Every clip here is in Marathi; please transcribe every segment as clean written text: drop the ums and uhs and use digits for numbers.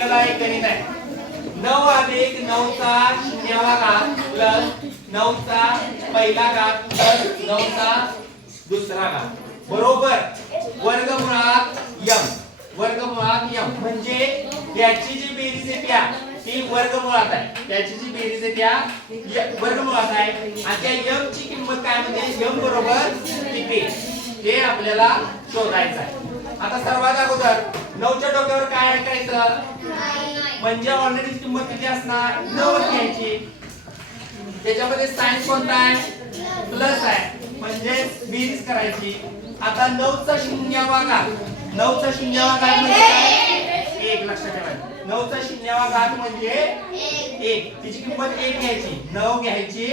आपल्याला एक गणित आहे 9 अधिक 9 चा शून्यावा घात प्लस 9 चा पहिला घात प्लस 9 चा दुसरा घात बरोबर वर्गमुळात m म्हणजे याची जी बेरीज आहे त्या ती वर्गमुळात आहे त्याची जी बेरीज आहे त्या वर्गमुळात आहे आणि त्या m ची किंमत काय म्हणजे m बरोबर किती हे आपल्याला शोधायचं आहे आता सर्वात अगोदर 9 च्या डोक्यावर काय टाकायचं म्हणजे ऑलरेडी किंमत किती असणार 9 घ्यायची त्याच्यामध्ये साइन कोणता आहे प्लस आहे म्हणजे बेरीज करायची आता 9 चा शून्यावा घात 9 चा शून्यावा घात म्हणजे काय 1 लक्षात ठेवायचं 9 चा शून्यावा घात म्हणजे 1 तिची किंमत 1 घ्यायची 9 घ्यायची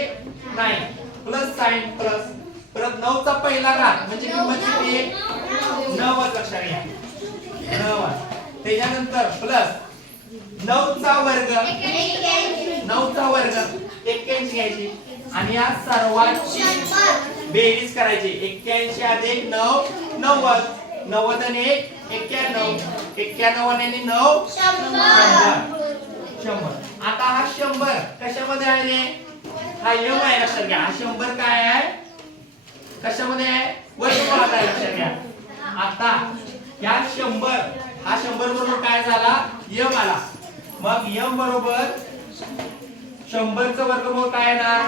नाही प्लस साइन प्लस परत 9 चा पहिला घात म्हणजे किंमत किती 9 लक्षात घ्या 9 त्याच्यानंतर प्लस 9 चा वर्ग 9 चा वर्ग 81 घ्यायची आणि या सर्वांची बेरीज करायची 81 अधिक 9 90 90 आणि 1 91 91 आणि 9 100 आता हा 100 कशामध्ये आहे रे हा m आहे लक्षात घ्या हा 100 काय आहे कशामध्ये आहे वर्गमुळात आहे लक्षात घ्या आता या 100 हा 100 बरोबर काय झाला m आला मग m बरोबर 100 चा वर्गमूळ काय येणार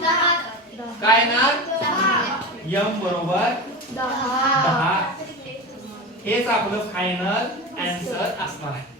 10 काय येणार 10 m बरोबर 10 हेच आपलं फायनल आन्सर असणार आहे